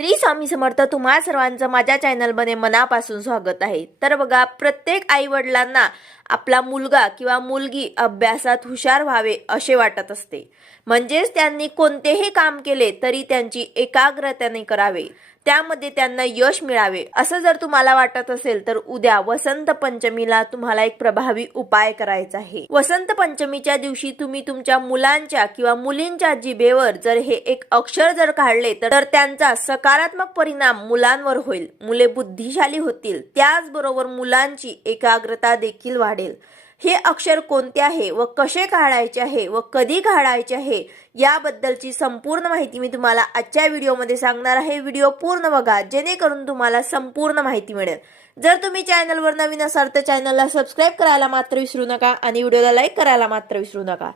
श्री स्वामी समर्थ. तुम्हा सर्वांचं माझ्या चॅनलमध्ये मनापासून स्वागत आहे. तर बघा, प्रत्येक आई वडिलांना आपला मुलगा किंवा मुलगी अभ्यासात हुशार व्हावे असे वाटत असते. म्हणजेच त्यांनी कोणतेही काम केले तरी त्यांची एकाग्रतेने करावे, त्यामध्ये त्यांना यश मिळावे असं जर तुम्हाला वाटत असेल तर उद्या वसंत पंचमीला तुम्हाला एक प्रभावी उपाय करायचा आहे. वसंत पंचमीच्या दिवशी तुम्ही तुमच्या मुलांच्या किंवा मुलींच्या जिभेवर जर हे एक अक्षर जर काढले तर त्यांचा सकारात्मक परिणाम मुलांवर होईल. मुले बुद्धिशाली होतील, त्याचबरोबर मुलांची एकाग्रता देखील वाढेल. हे अक्षर कोणते आहे व कसे काढायचे आहे व कधी काढायचे आहे याबद्दलची संपूर्ण माहिती मी तुम्हाला आजच्या व्हिडिओमध्ये सांगणार आहे. व्हिडिओ पूर्ण बघा जेणेकरून तुम्हाला संपूर्ण माहिती मिळेल. जर तुम्ही चॅनलवर नवीन असाल तर चॅनलला सबस्क्राईब करायला मात्र विसरू नका आणि व्हिडिओला लाईक करायला मात्र विसरू नका.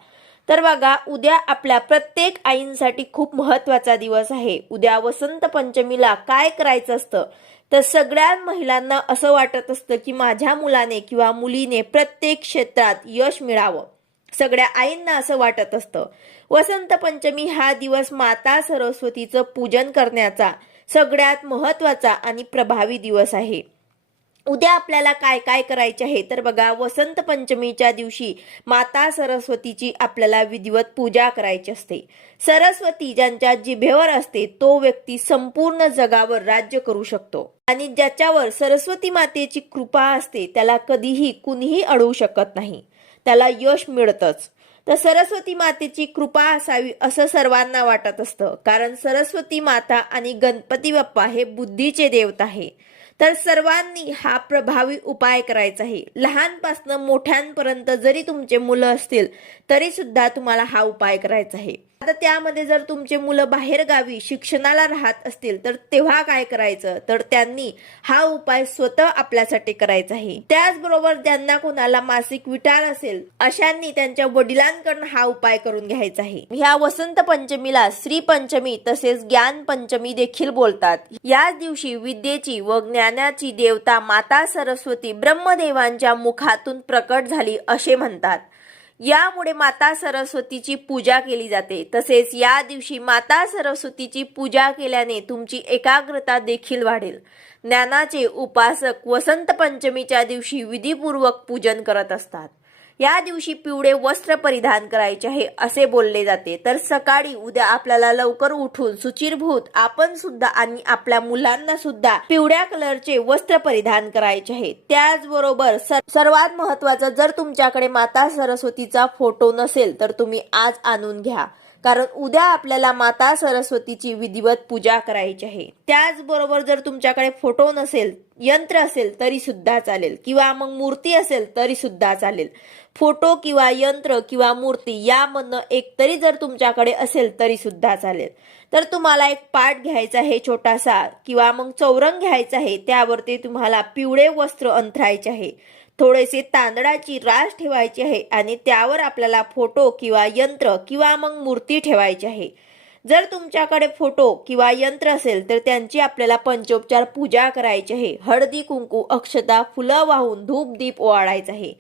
तर बघा, उद्या आपल्या प्रत्येक आईंसाठी खूप महत्त्वाचा दिवस आहे. उद्या वसंत पंचमीला काय करायचं असतं तर सगळ्या महिलांना असं वाटत असतं की माझ्या मुलाने किंवा मुलीने प्रत्येक क्षेत्रात यश मिळावं. सगळ्या आईंना असं वाटत असतं. वसंत पंचमी हा दिवस माता सरस्वतीचं पूजन करण्याचा सगळ्यात महत्त्वाचा आणि प्रभावी दिवस आहे. उद्या आपल्याला काय काय करायचे आहे तर बघा, वसंत पंचमीच्या दिवशी माता सरस्वतीची आपल्याला विधिवत पूजा करायची असते. सरस्वती ज्यांच्या जिभेवर असते तो व्यक्ती संपूर्ण जगावर राज्य करू शकतो आणि ज्याच्यावर सरस्वती मातेची कृपा असते त्याला कधीही कुणीही अडवू शकत नाही, त्याला यश मिळतच. तर सरस्वती मातेची कृपा असावी असं सर्वांना वाटत असतं, कारण सरस्वती माता आणि गणपती बाप्पा हे बुद्धीचे देवता आहे. तर सर्वांनी हा प्रभावी उपाय करायचा आहे. लहानपासनं मोठ्यांपर्यंत जरी तुमचे मुलं असतील तरी सुद्धा तुम्हाला हा उपाय करायचा आहे. आता त्यामध्ये जर तुमचे मुलं बाहेर गावी शिक्षणाला राहत असतील तर तेव्हा काय करायचं तर त्यांनी हा उपाय स्वतः आपल्यासाठी करायचा आहे. त्याचबरोबर ज्यांना कोणाला मासिक विटाळ असेल अशांनी त्यांच्या वडिलांकडून हा उपाय करून घ्यायचा आहे. ह्या वसंत पंचमीला श्री पंचमी तसेच ज्ञान पंचमी देखील बोलतात. याच दिवशी विद्येची व ज्ञानाची देवता माता सरस्वती ब्रह्मदेवांच्या मुखातून प्रकट झाली असे म्हणतात. यामुळे माता सरस्वतीची पूजा केली जाते. तसेच या दिवशी माता सरस्वतीची पूजा केल्याने तुमची एकाग्रता देखील वाढेल. ज्ञानाचे उपासक वसंत पंचमीच्या दिवशी विधीपूर्वक पूजन करत असतात. या दिवशी पिवळे वस्त्र परिधान करायचे आहे असे बोलले जाते. तर सकाळी उद्या आपल्याला लवकर उठून शुचिर्भूत आपण सुद्धा आणि आपल्या मुलांना सुद्धा पिवळ्या कलरचे वस्त्र परिधान करायचे आहे. त्याचबरोबर सर्वात महत्त्वाचं, जर तुमच्याकडे माता सरस्वतीचा फोटो नसेल तर तुम्ही आज आणून घ्या, कारण उद्या आपल्याला माता सरस्वतीची विधिवत पूजा करायची आहे. त्याचबरोबर जर तुमच्याकडे फोटो नसेल, यंत्र असेल तरी सुद्धा चालेल किंवा मग मूर्ती असेल तरी सुद्धा चालेल. फोटो किंवा यंत्र किंवा मूर्ती यामधनं एक तरी जर तुमच्याकडे असेल तरी सुद्धा चालेल. तर तुम्हाला एक पाट घ्यायचा आहे छोटासा किंवा मग चौरंग घ्यायचा आहे. त्यावरती तुम्हाला पिवळे वस्त्र अंथरायचे आहे. थोडेसे तांदळाची रास ठेवायची आहे आणि त्यावर आपल्याला फोटो किंवा यंत्र किंवा मग मूर्ती ठेवायची आहे. जर तुमच्याकडे फोटो किंवा यंत्र असेल तर त्यांची आपल्याला पंचोपचार पूजा करायची आहे. हळदी कुंकू अक्षता फुलं वाहून धूप दीप ओवाळायचा आहे.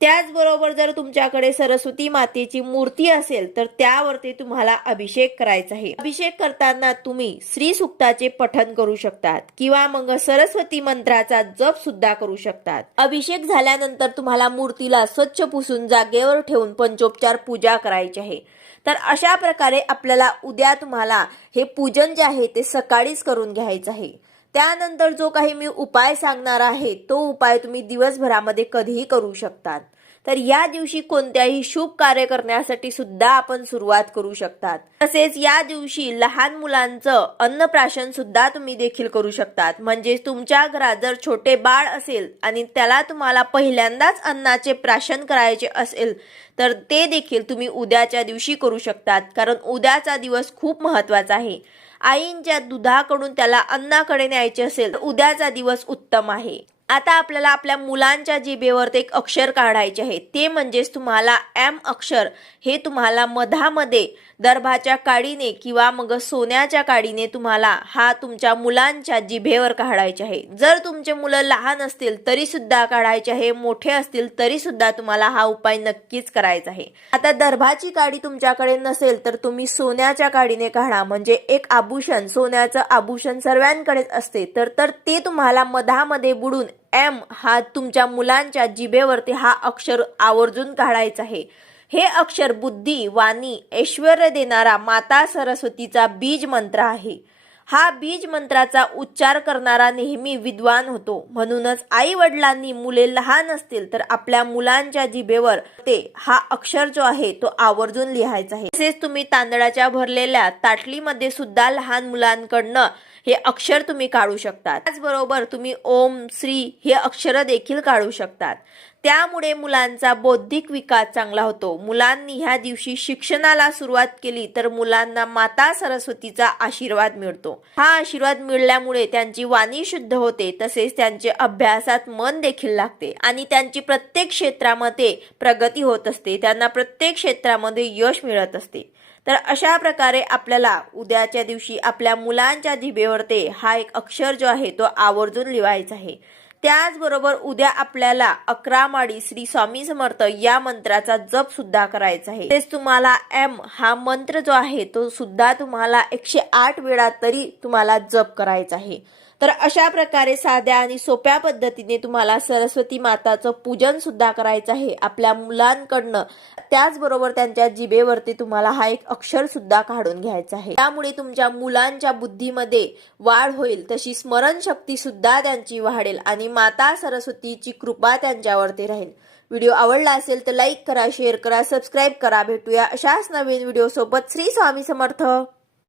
त्याचबरोबर जर तुमच्याकडे सरस्वती मातेची मूर्ती असेल तर त्यावरती तुम्हाला अभिषेक करायचा आहे. अभिषेक करताना तुम्ही श्री सुक्ताचे पठण करू शकतात किंवा मग सरस्वती मंत्राचा जप सुद्धा करू शकतात. अभिषेक झाल्यानंतर तुम्हाला मूर्तीला स्वच्छ पुसून जागेवर ठेवून पंचोपचार पूजा करायची आहे. तर अशा प्रकारे आपल्याला उद्या तुम्हाला हे पूजन जे आहे ते सकाळीच करून घ्यायचं आहे. त्यानंतर जो काही मी उपाय सांगणार आहे तो उपाय तुम्ही दिवसभरामध्ये कधीही करू शकतात. तर या दिवशी कोणत्याही शुभ कार्य करण्यासाठी सुद्धा आपण सुरुवात करू शकतात. तसेच या दिवशी लहान मुलांचं अन्नप्राशन सुद्धा तुम्ही देखील करू शकतात. म्हणजे तुमच्या घरात जर छोटे बाळ असेल आणि त्याला तुम्हाला पहिल्यांदाच अन्नाचे प्राशन करायचे असेल तर ते देखील तुम्ही उद्याच्या दिवशी करू शकतात, कारण उद्याचा दिवस खूप महत्त्वाचा आहे. आईंच्या दुधाकडून त्याला अन्नाकडे न्यायचे असेल तर उद्याचा दिवस उत्तम आहे. आता आपल्याला आपल्या मुलांच्या जिभेवर एक अक्षर काढायचे आहे, ते म्हणजेच तुम्हाला एम अक्षर हे तुम्हाला मधामध्ये दर्भाच्या काडीने किंवा मग सोन्याच्या काडीने तुम्हाला हा तुमच्या मुलांच्या जिभेवर काढायचे आहे. जर तुमचे मुलं लहान असतील तरी सुद्धा काढायचे आहे, मोठे असतील तरी सुद्धा तुम्हाला हा उपाय नक्कीच करायचा आहे. आता दर्भाची काडी तुमच्याकडे नसेल तर तुम्ही सोन्याच्या काडीने काढा, म्हणजे एक आभूषण, सोन्याचं आभूषण सर्वांकडेच असते, तर ते तुम्हाला मधामध्ये बुडून एम हा तुमच्या मुलांच्या जिभेवरती हा अक्षर आवर्जून काढायचा आहे. हे अक्षर बुद्धी, वाणी, ऐश्वर्य देणारा माता सरस्वतीचा बीज मंत्र आहे. हा बीज मंत्राचा उच्चार करणारा नेहमी विद्वान होतो. म्हणूनच आई वडिलांनी मुले लहान असतील तर आपल्या मुलांच्या जिभेवर हा अक्षर जो आहे तो आवर्जून लिहायचा आहे. तसेच तुम्ही तांदळाच्या भरलेल्या ताटलीमध्ये सुद्धा लहान मुलांकडनं हे अक्षर तुम्ही काढू शकता. त्याचबरोबर तुम्ही ओम, श्री हे अक्षर देखील काढू शकतात. त्यामुळे मुलांचा बौद्धिक विकास चांगला होतो. मुलांनी ह्या दिवशी शिक्षणाला सुरुवात केली तर मुलांना माता सरस्वतीचा आशीर्वाद मिळतो. हा आशीर्वाद मिळाल्यामुळे त्यांची वाणी शुद्ध होते, तसेच त्यांचे अभ्यासात मन देखील लागते आणि त्यांची प्रत्येक क्षेत्रामध्ये प्रगती होत असते. त्यांना प्रत्येक क्षेत्रामध्ये यश मिळत असते. तर अशा प्रकारे आपल्याला उद्याच्या दिवशी आपल्या मुलांच्या जिभेवर हा एक अक्षर जो आहे तो आवर्जून लिहायचा आहे. त्याचबरोबर उद्या आपल्याला 11 माळी श्री स्वामी समर्थ या मंत्राचा जप सुद्धा करायचा आहे. तेच तुम्हाला एम हा मंत्र जो आहे तो सुद्धा तुम्हाला 108 वेळा तरी तुम्हाला जप करायचा आहे. तर अशा प्रकारे साध्या आणि सोप्या पद्धतीने तुम्हाला सरस्वती माताचं पूजन सुद्धा करायचं आहे आपल्या मुलांकडनं. त्याचबरोबर त्यांच्या जिभेवरती तुम्हाला हा एक अक्षर सुद्धा काढून घ्यायचा आहे. त्यामुळे तुमच्या मुलांच्या बुद्धीमध्ये वाढ होईल, तशी स्मरणशक्ती सुद्धा त्यांची वाढेल आणि माता सरस्वतीची कृपा त्यांच्यावरती राहील. व्हिडिओ आवडला असेल तर लाईक करा, शेअर करा, सबस्क्राईब करा. भेटूया अशाच नवीन व्हिडिओ सोबत. श्री स्वामी समर्थ.